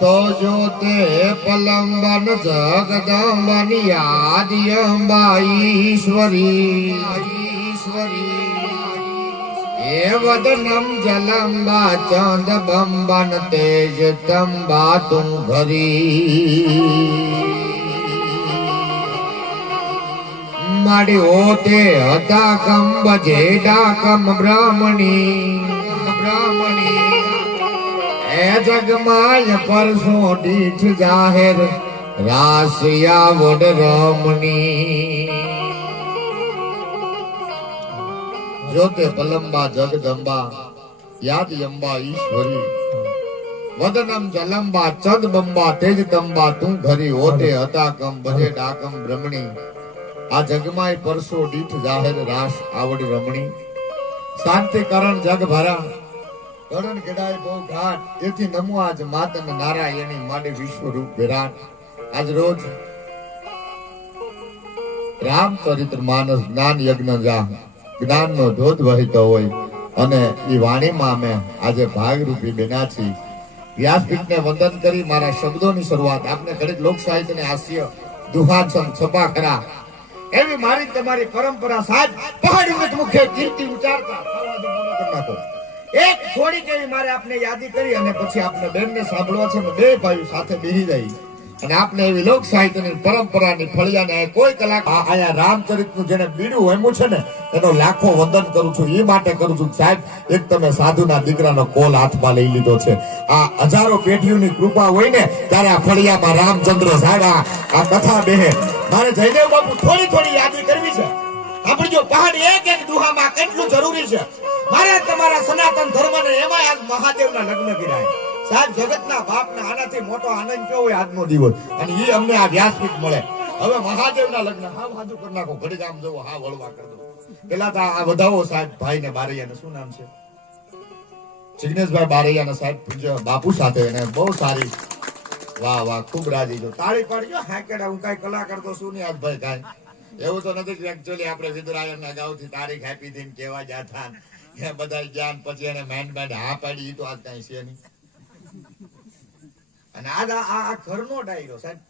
તો જોતે પલંબન જગદંબની આદિ અંબા ઈશ્વરી એ વદનમ જલંબા ચંદ બંબન તેજ તંબા તું ઘરી માડી હોતે હતા કંબ જેડા કમ બ્રાહ્મણી એ જગમાય પરસો દીઠ જાહેર રાસિયા વડ રમણી જોતે પલંબા જગદંબા યાદ અંબા ઈશ્વરી વદનમ જલંબા ચંદ બંબા તેજ તંબા તું ઘરી હોતે હતા કમ બજે ડાકમ બ્રહ્મણી આ જગમાય પરસો દીઠ જાહેર રાસ આવડ રમણી શાંતિ કરણ જગ ભરા કરણ ગડાય બહુ ઘાટ તેથી નમો આજ માતન નારાયણી માડી વિશ્વ રૂપ વિરાટ આજ રોજ રામચરિત્ર માનસ જ્ઞાન યજ્ઞ જા જ્ઞાનનો ધોધ વહેતો હોય અને એ વાણીમાં અમે આજે ભાગરૂપી બન્યા છીએ વ્યાસપીઠને વંદન કરી મારા શબ્દોની શરૂઆત આપને ઘડીક લોક સાહિત્યને હાસ્ય દુહા છપા ખરા એવી મારી તમારી પરંપરા સાહેબ પહાડી મુખે કીર્તિ ઉચ્ચારતા નાખો એક થોડી કેવી મારે આપને યાદી કરી અને પછી આપને બેનને સાંભળવા છે બે ભાઈઓ સાથે બેહી રહી અને આપને એવી લોક સાહિત્યની પરંપરાની ફળિયાને કોઈ કલાક આયા રામચરિતનું જેને બીડું હોમ્યું છે ને એનો લાખો વંદન કરું છું એ માટે કરું છું સાહેબ એક તમે સાધુના દીકરાનો કોલ હાથમાં લઈ લીધો છે આ હજારો પેઢીઓની કૃપા હોય ને ત્યારે આ ફળિયામાં રામચંદ્ર સાહેબ આ કથા બેહે મારે જયદેવ બાપુ થોડી યાદી કરવી છે આપણે જો પહાડ એક દુહામાં કેટલું જરૂરી છે મારે તમારા સનાતન ધર્મને એમાં આજ મહાદેવના લગ્ન કર્યા સાહેબ જગતના બાપને આનાથી મોટો આનંદ કેવો હોય આજનો દિવસ અને એ અમને આ વ્યાસપીઠ મળે હવે મહાદેવના લગ્ન હા હાજુ કરી નાખો ઘડી આમ જવો હા વળવા કરી દો પેલા તો આ વધાવો સાહેબ ભાઈ ને બારૈયા ને શું નામ છે જિગ્નેશભાઈ બારૈયા ને સાહેબ પૂજ્ય બાપુ સાથે એને બહુ સારી વાહ વાહ ખૂબ રાજી જો તાળી પાડજો હા કેડા હું કઈ કલાકાર તો શું નહીં આજ ભાઈ કાંઈ એવું તો નથી એકચ્યુઅલી આપણે વિદુરાયણ ના અગાઉથી તારીખ આપી દઈને કેવા જાતા એ બધા જ્ઞાન પછી એને મેન્ડ હા પાડી તો આજ કઈ છે નહીં અને આ ઘરનો ડાયરો સાહેબ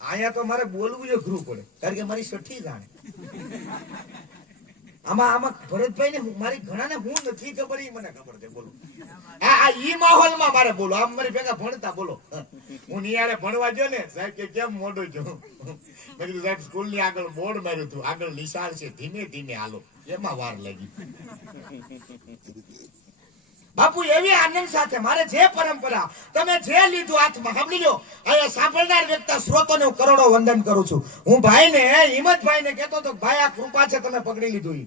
અહીંયા તો મારે બોલવું જ અઘરું પડે કારણ કે મારી સઠ્ઠી જાણે આમાં ભરતભાઈ ને મારી ઘણાને હું નથી ખબર એ મને ખબર છે બોલો આ ઈ માહોલમાં મારે બોલો આમ મારી ભેગા ભણતા બોલો હું નિયારે ભણવા ગયો ને સાહેબ કે કેમ મોડો જો મેં કીધું સાહેબ સ્કૂલ ની આગળ બોર્ડ માર્યું હતું આગળ નિશાળ છે ધીમે ધીમે હાલો એમાં વાર લાગી બાપુ એવી આનંદ સાથે મારે જે પરંપરા તમે જે લીધું હાથમાં સાંભળી લો અહીંયા સાંભળનાર વ્યક્તિ શ્રોતોને હું કરોડો વંદન કરું છું હું ભાઈને હિંમતભાઈ ને કહેતો હતો ભાઈ આ કૃપા છે તમે પકડી લીધું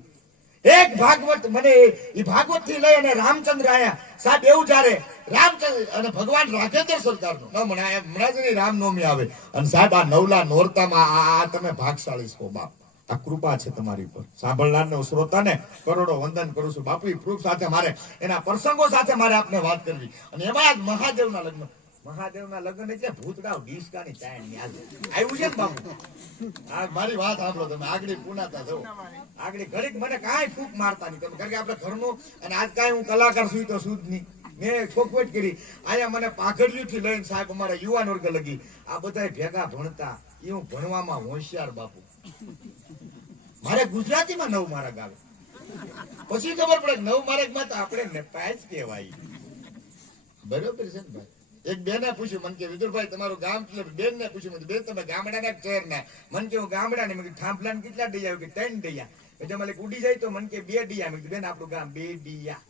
એક ભાગવત મને એ ભાગવત થી લઈ અને રામચંદ્ર આયા સાહેબ એવું જયારે રામચંદ્ર અને ભગવાન રાજેન્દ્ર સરકાર નું હમણાં જ રામનવમી આવે અને સાહેબ આ નવલા નોરતામાં આ તમે ભાગશાળી છો બાપ આ કૃપા છે તમારી ઉપર સાંભળનાર શ્રોતાને કરોડો વંદન કરું છું બાપુ પ્રૂફ સાથે મારે એના પ્રસંગો સાથે મારે આપને વાત કરવી અને એમાં આજ મહાદેવના લગ્ન એટલે ભૂતડાવ ડીસકાની ચાયણી આવ્યું છે ને બાપુ આ મારી વાત સાંભળો તમે આગળ પુનાતા જવો આગળ ઘડીક મને કાંઈ ફૂંક મારતા નહીં તમે કારણ કે આપણે ઘરનું અને આજ કાંઈ હું કલાકાર છું તો શું જ નહીં મેં ચોખવટ કરી અહીંયા મને પાઘડિયું થી લઈને સાહેબ અમારા યુવાન વર્ગ લગી આ બધા ભેગા ભણતા એ હું ભણવામાં હોશિયાર બાપુ મારે ગુજરાતીમાં નવ માર્ક આવે પછી ખબર પડે નવ માર્ક માં તો આપણે પાસ કહેવાય બરોબર છે ને ભાઈ એક બેને પૂછ્યું મને કે વિદુરભાઈ તમારું ગામ એટલે બેન ને પૂછ્યું બેન તમે ગામડાના શહેર ના મને કે હું ગામડા ને મેં થાંભલા કેટલા ડિયા કે 3 ડિયા એટલે મને ઉડી જાય તો મને કે 2 ડિયા મેં બેન આપણું ગામ 2 ડિયા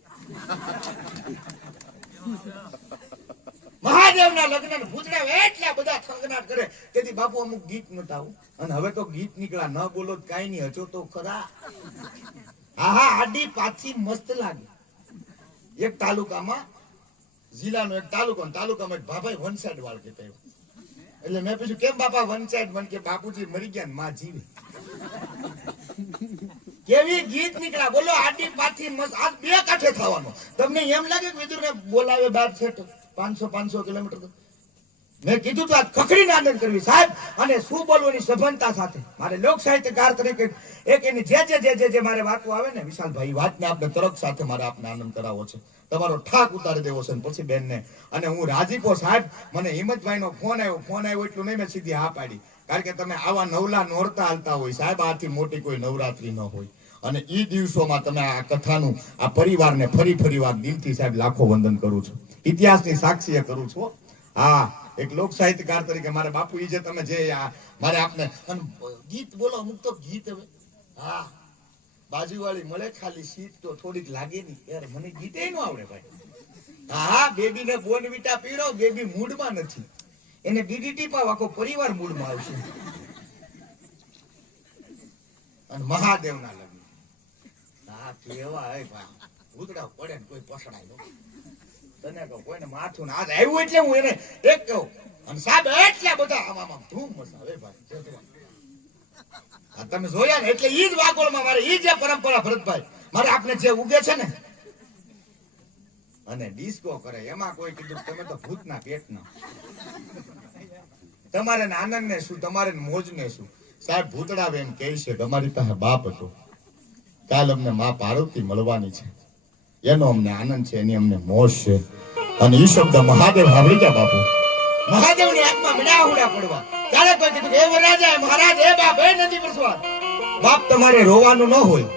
મહાદેવના લગ્ન ભૂતડા એટલા બધા થંગનાટ કરે તેથી બાપુ અમુક ગીત નતા અને હવે તો ગીત નીકળ્યા ન બોલો કઈ નહીં હજો તો ખરા હા આડી પાછી મસ્ત લાગે એક તાલુકામાં જિલ્લાનો એક તાલુકામાં એક બાપા વન સાઈડ વાળ કે એટલે મેં પૂછ્યું કેમ બાપા વન સાઈડ મને કે બાપુજી મરી ગયા ને માં જીવે કેવી ગીત નીકળ્યા બોલો આડી પાછી મસ્ત આજ 2 કાંઠે થવાનો તમને એમ લાગે કે વિદુરને બોલાવે 12 છે 500 કિલોમીટર મેં કીધું તો આ ખખડીને આનંદ કરવી સાહેબ, અને શું બોલવાની સભાનતા સાથે મારે લોક સાહિત્યકાર તરીકે એક એની જે મારે વાતો આવે ને વિશાલભાઈ, વાતને આપણે તરક સાથે મારે આપને આનંદ કરાવવો છે, તમારો ઠાક ઉતારી દેવો છે. પછી બેનને અને હું રાજીપો સાહેબ, મને હિંમતભાઈનો ફોન આવ્યો એટલું નહીં, મેં સીધી હા પાડી. કારણ કે તમે આવા નવલા નોરતા હાલતા હોય સાહેબ, આથી મોટી કોઈ નવરાત્રી ન હોય. અને એ દિવસોમાં તમે આ કથાનું આ પરિવારને ફરી વાર દિલથી સાહેબ લાખો વંદન કરું છું, ઇતિહાસની સાક્ષીએ કરું છું. હા, એક લોક સાહિત્યકાર તરીકે મારે બાપુ ઈ જે તમે જે મારે આપને ગીત બોલો, અમુક તો ગીત હવે હા બાજુવાળી મળે ખાલી સીટ તો થોડીક લાગે નહીં યાર, મને ગીતે ન આવડે ભાઈ. હા, બેબીને બોર્નવિટા પીરો, બેબી મૂડમાં નથી, એને ડીડીટી પાવ, આખો પરિવાર મૂડમાં આવશે. અને મહાદેવના લગ્ન, હા કેવા હે ભાઈ, ઉતડા પડે ને કોઈ પસણાય નો. તને કહું કોઈને માથું ના આવ્યું એટલે હું એને એક કહું, અને સાહેબ એટલા બધા આમાં ધૂમ મચાવે ભાઈ. તમે જોયા ને, એટલે ઈ જ વાગોળમાં મારે ઈ જે પરંપરા ભરતભાઈ મારે આપને જે ઉગે છે ને, અને ડિસ્કો કરે એમાં કોઈ કીધું તમે તો ભૂતના પેટના, તમારે આનંદ ને શું, તમારે મોજ ને શું. સાહેબ ભૂતડા એમ કહે છે કે અમારી પાસે બાપ હતો, કાલ અમને માં પાર્વતી મળવાની છે, એનો અમને આનંદ છે, એની અમને મોજ છે. અને ઈ શબ્દ મહાદેવ સાંભળી ગયા બાપુ, મહાદેવની આંખમાં મીડાહુડા પડવા. ત્યારે કોઈ કીધું કે એ વરરાજા મહારાજ એ બાપ એ નથી પરસવા, બાપ તમારે રોવાનું ન હોય,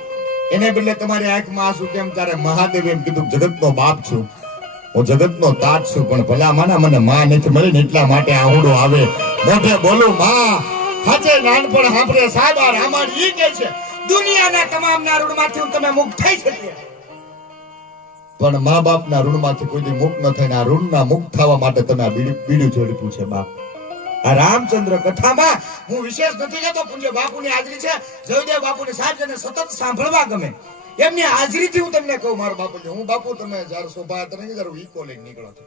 એને બદલે તમારી આંખમાં આંસુ કેમ? ત્યારે મહાદેવ એમ કીધું જગતનો બાપ છું, હું જગતનો તાત છું, પણ ભલા માના મને માં નથી મળી ને એટલા માટે આહુડો આવે. મોઢે બોલું માં, હાચે નાનપણ સાંભળે સાહેબ, આ રામાયણ ઈ કહે છે દુનિયાના તમામ ના ઋણમાંથી તમે મુક્ત થઈ શકીએ, પણ મા બાપના ઋણમાંથી કોઈ દી મુક્ત ન થાય. આ ઋણના મુક્ત થવા માટે તમે આ બીડું જોડ્યું છે બાપ. આ રામચંદ્ર કથામાં હું વિશેષ નથી લેતો, પૂજ્ય બાપુની હાજરી છે, જયદેવ બાપુની સાહેબ જેને સતત સાંભળવા ગમે એમની હાજરીથી હું તમને કહું મારા બાપુ, હું બાપુ તમે જયારે શોભાયાત્રા નહીં જયારે ઈકો લઈને નીકળો છો,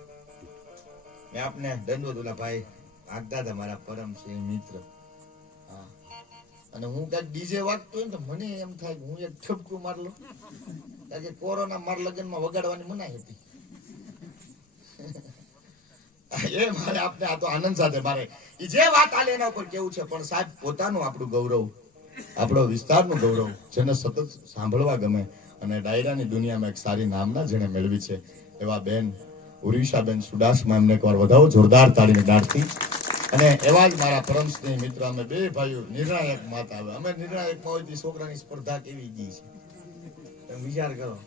મેં આપને દંડવતુલા ભાઈ આગતા હતા, મારા પરમ છે મિત્ર. હા, અને હું કઈક ડીજે વાગતો હોય ને તો મને એમ થાય કે હું એક ઠપકું માર લઉં, કારણ કે કોરોના મારા લગ્નમાં વગાડવાની મનાઈ હતી. એ મારે આપને આ તો આનંદ સાથે મારે ઈ જે વાત આલે એના ઉપર કેવું છે, પણ સાહેબ પોતાનું આપણું ગૌરવ, આપણો વિસ્તારનું ગૌરવ, જેને સતત સાંભળવા ગમે અને ડાયરાની દુનિયામાં એક સારી નામના જેને મેળવી છે એવા બેન ઉર્વિશાબેન સુડાસમાં એમને એકવાર વધાવો જોરદાર તાળીની ગાંઠથી. અને એવા જ મારા પરમ સ્નેહી મિત્ર, અમે બે ભાઈઓ નિર્ણાયક માતા આવે, અમે નિર્ણાયકમાં હોય છોકરાની સ્પર્ધા કેવી ગઈ છે તમે વિચાર કરો.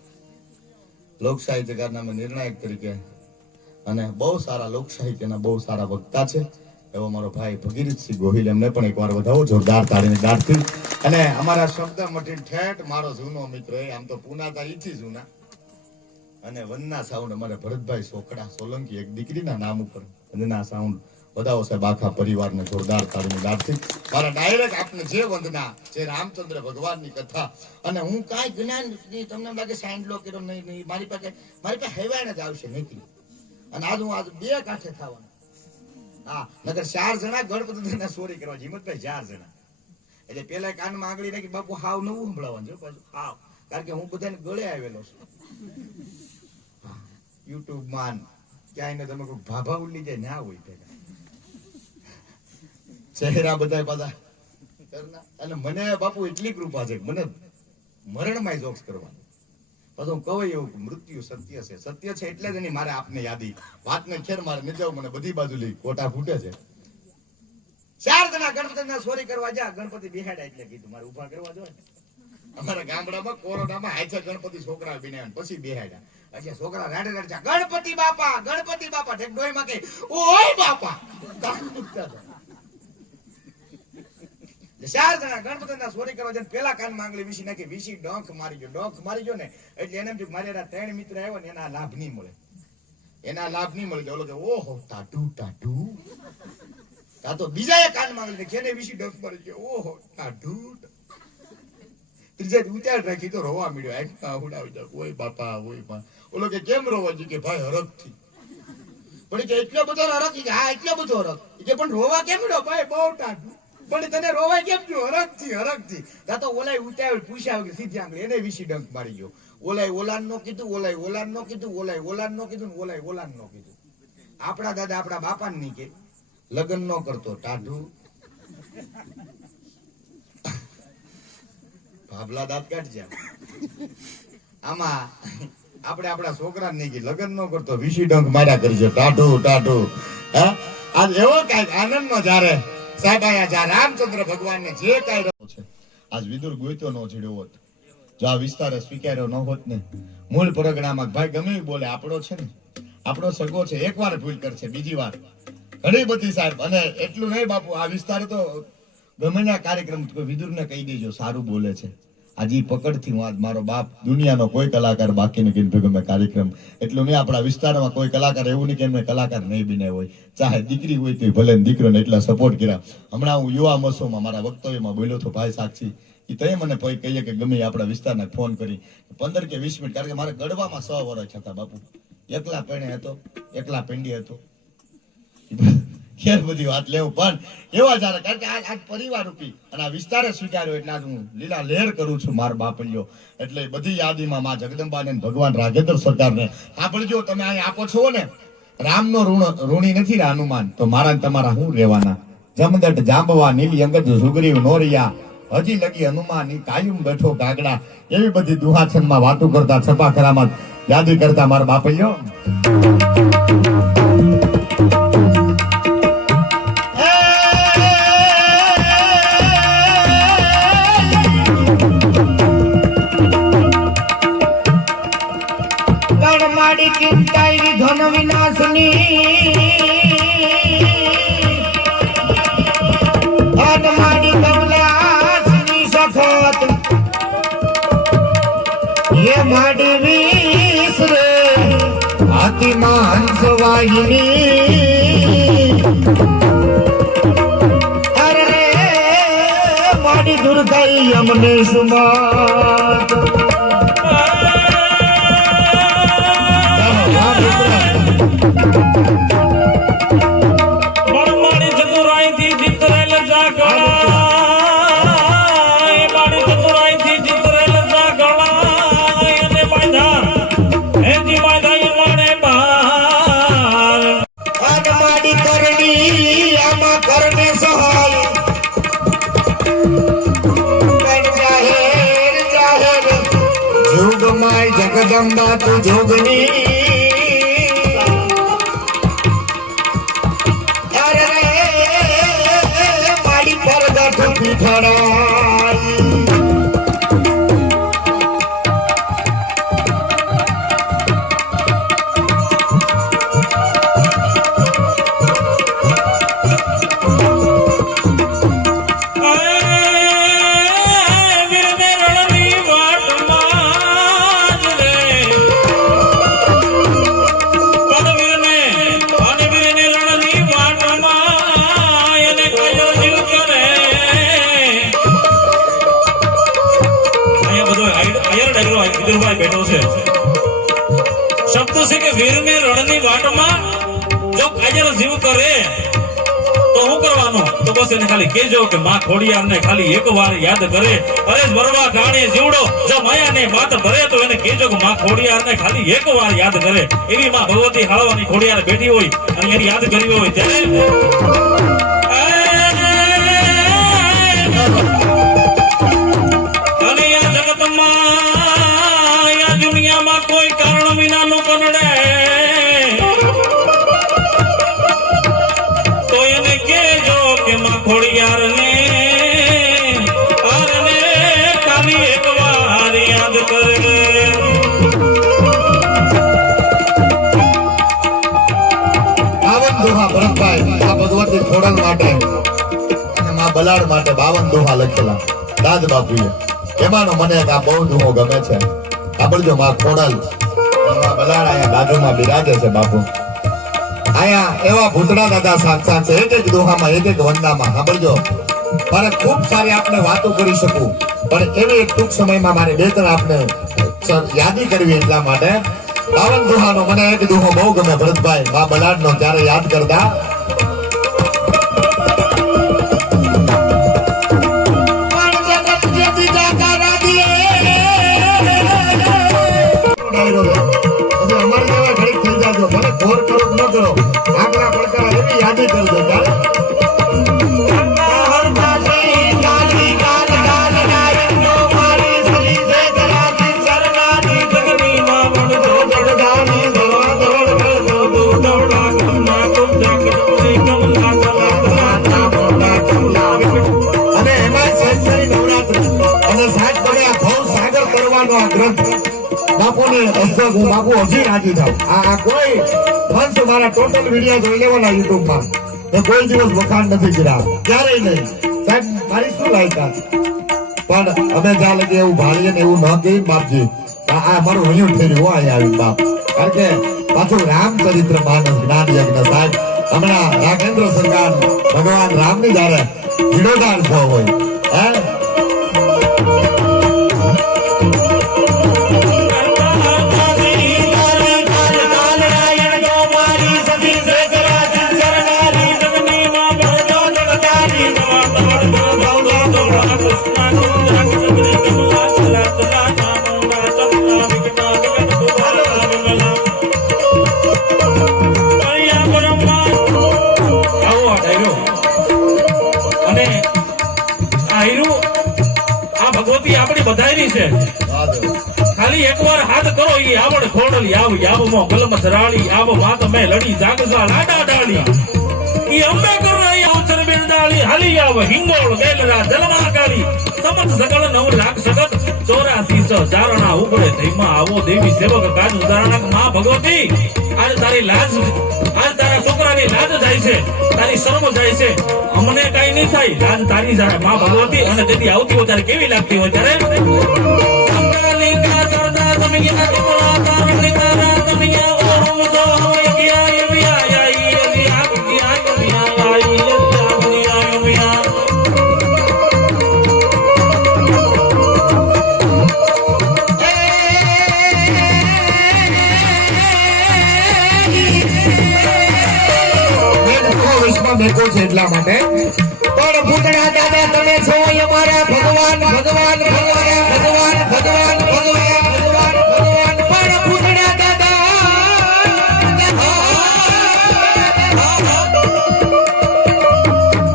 લોક સાહિત્યકારના અમે નિર્ણાયક તરીકે, અને બહુ સારા લોક સાહિત્યના બહુ સારા વક્તા છે એવો મારો ભાઈ ભગીરથસિંહ ગોહિલ, એમને પણ એકવાર વધાવો જોરદાર તાળીની ગાંઠથી. અને અમારા શબ્દ મઠી ઠેઠ મારો જૂનો મિત્ર, એ આમ તો પુનાતા ઈથી જૂના, અને વંદના સાઉન્ડ અમારે ભરતભાઈ સોકડા સોલંકી, એક દીકરીના નામ ઉપર વંદના સાઉન્ડ, વધાવો સાહેબ આખા પરિવારને જોરદાર તાળીની ગાંઠથી. મારા ડાયરેક્ટ આપને જે વંદના, જે રામચંદ્ર ભગવાનની કથા, અને હું કાંઈ જ્ઞાન તમને લાગે સાંડલો કર્યો નહીં, મારી પાસે હેવાણ જ આવશે નહીં. અને આજ હું બે કાંઠે થવાનું. હા, નગર 4 જણા ગણપતિ સોરી કરવા, હિંમતભાઈ 4 જણા, એટલે પેલા કાનમાં આંગળી નાખી બાપુ હાવ નવું સંભળાવવાનું છે પાછું હાવ, કારણ કે હું બધાને ગળે આવેલો છું. યુટ્યુબ માં ક્યાંય તમે કોઈ ભાભા ઉલ્લી જાય ના હોય પેલા ચહેરા બધા પાછા, અને મને બાપુ એટલી કૃપા છે મને મરણમાં જોક્સ કરવાની. પછી હું કહું એવું મૃત્યુ સત્ય છે, સત્ય છે એટલે જ એની મારે આપને યાદી વાતને ખેર મારે ન જવું, મને બધી બાજુ લઈ કોટા ફૂટે છે. 4 જણા ગણપતિના સોરી કરવા જા, ગણપતિ બેહાડા એટલે કીધું મારે ઉભા કરવા જોઈએ. અમારા ગામડામાં કોરોનામાં હાથે ગણપતિ છોકરા બિનાવ્યા પછી બેહાડ્યા, એટલે છોકરા રાડે રાડે ગણપતિ બાપા ઢેકડોઈમાં કે ઓય બાપા. 4 જણા ગણપતિના સોરી કરવા જાય, પેલા કાન માંગલી વીસી નાખી, વીસી ડોંખ મારી ગયો ને, એટલે એને એમ 3 મિત્ર આવ્યો ને એના લાભ નહીં મળે, ઓલો કે ઓહો ટાટુ તા તો બીજા કાન માંગલી કેને વીસી ડોંખ મારી ગયો, ઓહો ટાટુ. ત્રીજા ઉતાર રાખી તો રોવા મળ્યો, આંખમાં ઉડાવી જાય, ઓય બાપા ઓય બા. ઓલો કે કેમ રોવા જોઈએ? કે ભાઈ હરખથી. પણ કે એટલો બધો હરખ? કે હા એટલો બધો હરખ. કે પણ રોવા કેમ મળ્યો? ભાઈ બહુ ટાટુ. પણ તને રોવાય કેમ જો? હરખથી. તા તો ઓલાય ઉતાવળ પૂછ્યા કે સીધી આંગળી, એને વીસી ડંક મારી ગયો. ઓલાય ઓલાન નો કીધું, ઓલાન નો કીધું. આપણા દાદા આપણા બાપા નહીં કે લગ્ન નો કરતો ટાઢું ભાભલા દાંત કાઢજે આમાં આપણે આપણા છોકરાને નહીં કે લગ્ન નો કરતો વિશી ડંખ માર્યા કરજે ટાઢું ટાઢું હા આજ એવો કઈક આનંદનો જ્યારે સાહેબ આયા જ્યાં રામચંદ્ર ભગવાનને જે કઈ રહ્યો છે આજ વિદુર ગોઈતો નો છેડ્યો હોત જો આ વિસ્તારે સ્વીકાર્યો ન હોત ને મૂળ પરગણામાં ભાઈ ગમે એ બોલે આપણો છે ને આપણો સગો છે એકવાર ભૂલ કરશે બીજી વાર ઘણી બધી સાહેબ અને એટલું નહીં બાપુ આ વિસ્તાર તો ગમે ના કાર્યક્રમ વિદુરને કહી દેજો સારું બોલે છે આજે પકડથી હું આજ મારો બાપ દુનિયાનો કોઈ કલાકાર બાકી નથી ભેગો મેં કાર્યક્રમ એટલું નહીં આપણા વિસ્તારમાં કોઈ કલાકાર એવું નહીં કે એમને કલાકાર નહીં બને હોય ચાહે દીકરી હોય તો ભલે દીકરોને એટલા સપોર્ટ કર્યા હમણાં હું યુવા મહોત્સવમાં મારા વક્તવ્યમાં બોલ્યો હતો ભાઈ સાક્ષી એ તો મને પછી કહીએ કે ગમે આપણા વિસ્તારના ફોન કરી 15 કે 20 મિનિટ કારણ કે મારે ગડવામાં 100 વર્ષ હતા બાપુ એકલા પેણે હતો એકલા પેંડી હતો ખેર બધી વાત લેવું પણ એવા જયારે કારણ કે આજ પરિવાર રૂપી અને આ વિસ્તારે સ્વીકાર્યો એટલે આજ હું લીલા લહેર કરું છું માર બાપલ્યો એટલે બધી યાદીમાં માં જગદંબાને ભગવાન રાઘેન્દ્ર સરકારને સાંભળજો તમે અહીં આપો છો ને રામનો ઋણી નથી રે હનુમાન તો મારા તમારા શું રહેવાના જમદટ જાંબવા નીલી અંગદ સુગ્રીવ નોરિયા હજી લગી હનુમાન ઈ કાયમ બેઠો કાગડા એવી બધી દુહાછનમાં વાતો કરતા છપાખરામાં યાદી કરતા મારા બાપલ્યો મારી ચિંતાઈ ધન વિનાશની અને મારી કમલાસની સખત એ મારી વીસ રે હાથીમાં હંસવાહિની અરે મારી દુર્ગાઈ અમને સુમાત જગદંબા તું જોગની અરે મારી પરગટ પીઠડાઈ શબ્દ છે કે વીર ને રણની વાટમાં જો કાજર જીવ કરે તો શું કરવાનું તો બસ એને ખાલી કહેજો કે માં ખોડિયારને ખાલી એકવાર યાદ કરે અરે વરવા ગાણે જીવડો જો માયાને વાત ભરે તો એને કહેજો કે માં ખોડિયારને ખાલી એકવાર યાદ કરે એવી માં ભગવતી હાળવાની ખોડિયાર બેઠી હોય અને એની યાદ કરવી હોય ત્યારે અને આ જગતમાં આ દુનિયામાં કોઈ કારણ વિના નો કનડે તો એને કહેજો કે માં ખોડિયારને આરને ખાલી એકવાર યાદ કરે બાવન દોહા ભરતભાઈ આ ભગવતી ખોડલ માટે અને માં બલાડ માટે 52 દોહા લખેલા દાદ બાપુએ એમાંનો મને એક આ બહુ દુહો ગમે છે સાંભળજો માં ખોડલ માં બલાડ અહીંયા બાજુમાં બિરાજે છે બાપુ આયા એવા ભૂતડા દાદા સાક્ષાત છે એક દોહામાં એક વંદામાં સાંભળજો મારે ખૂબ સારી આપણે વાતો કરી શકું પણ એવી એક ટૂંક સમયમાં મારે 2-3 આપણે યાદી કરવી એટલા માટે 52 દોહાનો મને એક દોહો બહુ ગમે ભરતભાઈ માં બલાડનો ત્યારે યાદ કરતા અમારે જેવા ઘડીક થઈ જાજો ભલે ઘોર કરો ન કરો આગલા પડકાર એવી યાદી કરજો ચાલે અશોક હું બાપુ હજી રાજી થાઉં. આ કોઈ વંશ મારા ટોટલ વિડીયો જોઈ લેવાના યુટ્યુબમાં એ કોઈ દિવસ વખાણ નથી કર્યા ક્યારેય નહીં. સાહેબ મારી શું લાયકાત, પણ અમે જ્યાં લગી એવું ભાળીએ ને એવું ન કહીએ બાપજી. આ મારું હૈયું ઠેર્યું હો અહીંયા આવીને બાપ. કારણ કે પાછું રામચરિત્ર માનસ જ્ઞાન યજ્ઞ સાહેબ હમણાં રાઘેન્દ્ર સરકાર ભગવાન રામની જયારે જીર્ણોદ્ધાર થયો હોય હે બધાયની છે. ખાલી એકવાર હાથ કરો ઈ આવડ ખોડલી આવ યાવમો કલમ ધરાળી આવ વાત મે લડી જાગસા લાડા ડાળી ઈ અંબે કરના ઈ અવસર બેંદાળી હાલી આવ હિંગોળ બેલરા જલમાકાળી સમત સકળ 9 લાખ સગત 84 ચારણા ઉપડે ધઈમાં આવો દેવી સેવક કાજ ઉદાહરણક માં ભગવતી આજ તારી લાજ આજ તારા છોકરાની લાજ જાય છે તારી શરમ જાય છે અમને કઈ નહીં થાય લાજ તારી જાય માં ભગવતી અને તેથી આવતી હોય ત્યારે કેવી લાગતી હોય ત્યારે મેકો છે એટલા માટે પણ ભૂતડા દાદા તમે છો અમારા ભગવાન ભગવાન ભગવાન ભગવાન ભગવાન ભગવાન ભગવાન ભગવાન પણ ભૂતડા દાદા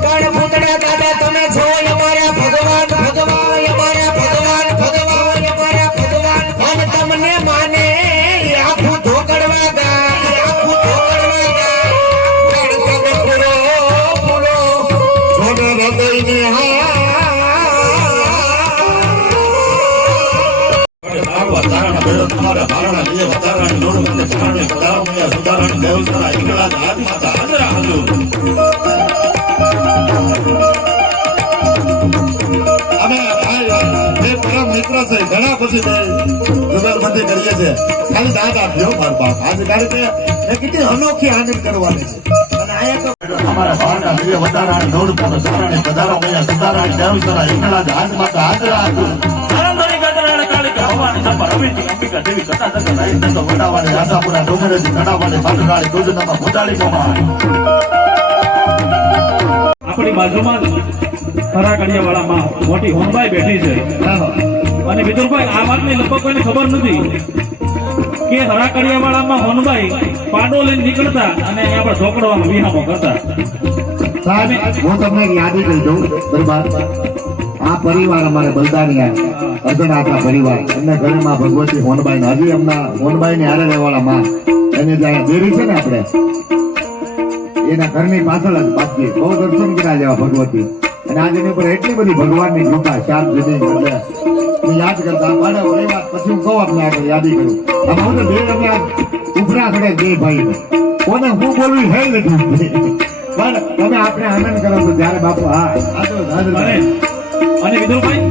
પણ ભૂતડા દાદા તમે છો અમારા ભગવાન ભગવાન અમારા ભગવાન ભગવાન અમારા ભગવાન અને તમને માને આખું ઢોકળવા ગાય આખું ઢોકળવા ગાય ઘણા પછી જુગલબંધી કરીએ છીએ ખાલી દાદ આપ્યો માર બાપ આજે કારણ કે કેટલી અનોખી આનંદ કરવાની છે અને આયા તો અમારા ભારના પ્રિય વધારાની દોડ પર સારાની પધારો મૈયા સુધારાની દેવસરા એકલા જ હાથ માતા હાજરા હતું આનંદની ગજરાળ કાલિકા ભવાની સંપર અવિતી અંબિકા દેવી કથા કથા રાઈ તંતો વડાવાળી આશાપુરા ડોંગરેથી કડાવાળી પાટરાળી દોજનામાં ભૂતાળી કોમાં આપણી બાજુમાં ખરાકડિયાવાળામાં મોટી હોનબાઈ બેઠી છે અને વિદુરભાઈ આ વાતની લગભગ કોઈને ખબર નથી કે હરાકડિયાવાળામાં હોનબાઈ પાડો લઈને નીકળતા અને અહીંયા પર ઢોકળવામાં વિહામો કરતા. સાહેબ હું તમને એક યાદી કહી દઉં બરાબર આ પરિવાર અમારે બલદાનિયા અર્ધનાથના પરિવાર એમને ઘરમાં ભગવતી હોનબાઈ હજી એમના હોનબાઈ ની હારે રહેવાળા માં એને જ્યાં દેરી છે ને આપણે એના ઘરની પાછળ જ બાકી બહુ દર્શન કર્યા જેવા ભગવતી અને આજે એની ઉપર એટલી બધી ભગવાનની કૃપા શાંત જતી એટલે યાદ કરતા પાડે એ વાત પછી હું કહું આપણે આગળ યાદી કરું આમાં હું તો બે અમે ઉપરા ખડે બે ભાઈ કોને હું બોલવું હે નથી પણ તમે આપણે આનંદ કરો છો ત્યારે બાપુ હા અને વિદુરભાઈ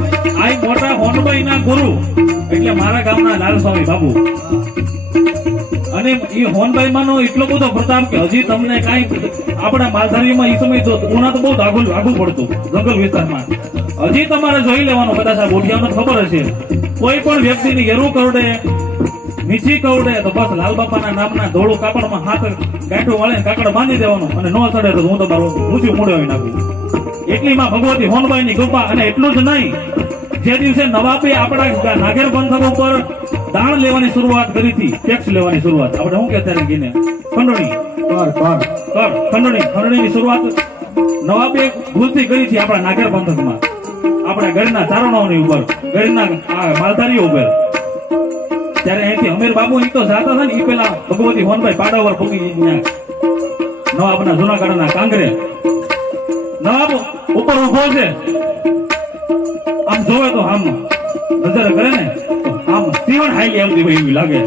આ મોટા હોનબાઈ ના ગુરુ એટલે મારા ગામના લાલસ્વામી બાપુ અને એ હોનબાઈ માનો એટલો બધો પ્રતાપ કે હજી તમને કઈ આપણા માલધારીમાં એ સમય તો ઉના તો બહુ આગું પડતું જંગલ વિસ્તારમાં હજી તમારે જોઈ લેવાનું કદાચ આ બોઢિયાને ખબર હશે કોઈ પણ વ્યક્તિની એરું કરડે નીચી કવડે તો બસ લાલ બાપાના નામના ધોળું કાપડમાં હાથ ગાંઠું વાળે કાકડ બાંધી દેવાનું અને નો ચડે તો હું તમારું ઊંચું મોડે નાખું એટલી માં ભગવતી હોનબાઈ ની કૃપા અને એટલું જ નહીં જે દિવસે નવાબે આપણા નાગેર પંથક ઉપર દાણ લેવાની શરૂઆત કરી હતી ટેક્સ લેવાની શરૂઆત આપણે શું કહેતા ગીને ખંડણી ખંડણીની શરૂઆત નવાબે ભૂલથી કરી હતી આપણા નાગેર પંથકમાં આપણા ગઢના ચારણોની ઉપર ગઢના માલધારીઓ ઉપર ત્યારે અહીંથી અમીર બાબુ ઈ તો જાતા હતા ને ઈ પેલા ભગવતી હોનભાઈ પાડાવર પૂગી નવાબના જુનાગઢના કાંગરે નવાબ ઉપર ઉભો છે આમ જોવે તો આમ નજર કરે ને તો આમ સિંહણ હાઈલી એમ દેવાય એવી લાગે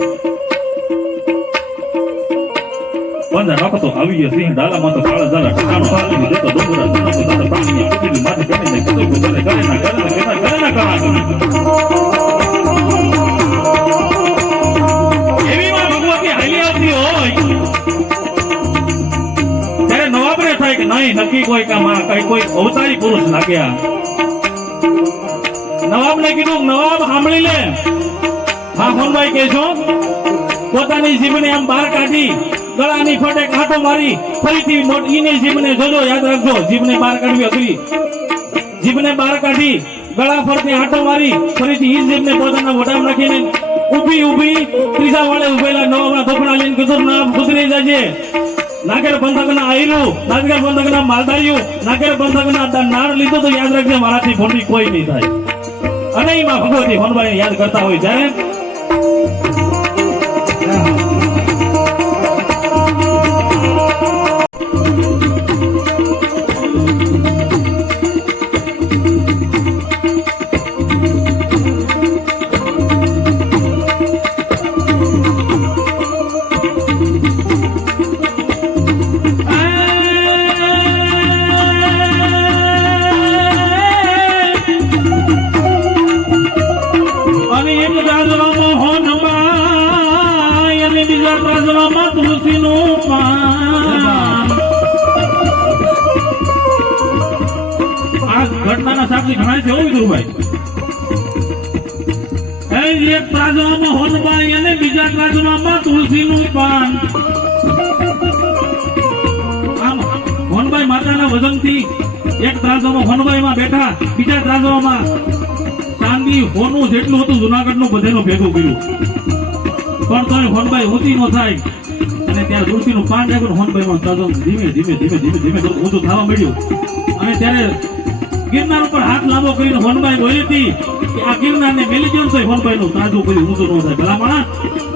બંધા નખતો આવી ગયો સિંહ ડાલામાં તો કાળા ઝાલા ઠાણો હાલી જતો ડુંગરા નખતો દાદા પાણીની કુટીની માથે કરીને કતો ગુજારે કરે ના કાળા એવી માં ભગવતી હાલી આવતી હોય ત્યારે નવાબને થાય કે નહીં નક્કી કોઈ કામાં કઈ કોઈ અવતારી પુરુષ લાગ્યા નવાબને કીધું નવાબ સાંભળી લે હા હોનભાઈ કે છો પોતાની જીભને આમ બહાર કાઢી ગળાની ફટે કાંટો મારી ફરીથી ઈની જીભને જોજો યાદ રાખજો જીભને બહાર કાઢવી અઘરી જીભને બહાર કાઢી ગળા ફરતી આંટો મારી ફરીથી ઈ જીભને પોતાના મોઢામાં નાખીને ઊભી ત્રીજા વાળે ઉભેલા નવાબના ધોકણા લઈને કીધું ના ગુજરી જજે નાગેર બંધકના આયરું નાગેર બંધકના માલધાર્યું નાગેર બંધકના નાળ લીધો તો યાદ રાખજે મારાથી ભોંડી કોઈ નહીં થાય અને એમાં ભગવતી હોનબાઈને યાદ કરતા હોય ત્યારે ઘટનાના સાક્ષી ઘણા છે વિદુરભાઈ એક ત્રાજવામાં હોનબાઈ અને બીજા ત્રાજવામાં તુલસીનું પાન આમ હોનબાઈ માતાના વજનથી એક ત્રાજવામાં હોનબાઈમાં બેઠા બીજા ત્રાજવામાં ચાંદી હોનું જેટલું હતું જુનાગઢનું બધેનું ભેગું કર્યું પણ તો હોનબાઈ ઊંચી ન થાય અને ત્યારે તુલસીનું પાન રાખ્યું હોનબાઈમાં ત્રાજમ ધીમે ઊંચું થવા મળ્યું અને ત્યારે ગિરનાર ઉપર હાથ લાંબો કરીને હોનબાઈ બોલી હતી કે આ ગિરનારને મેલી ગયો તો હોનબાઈ નું તાજું કરી ઊંચું ન થાય ભલા માણસ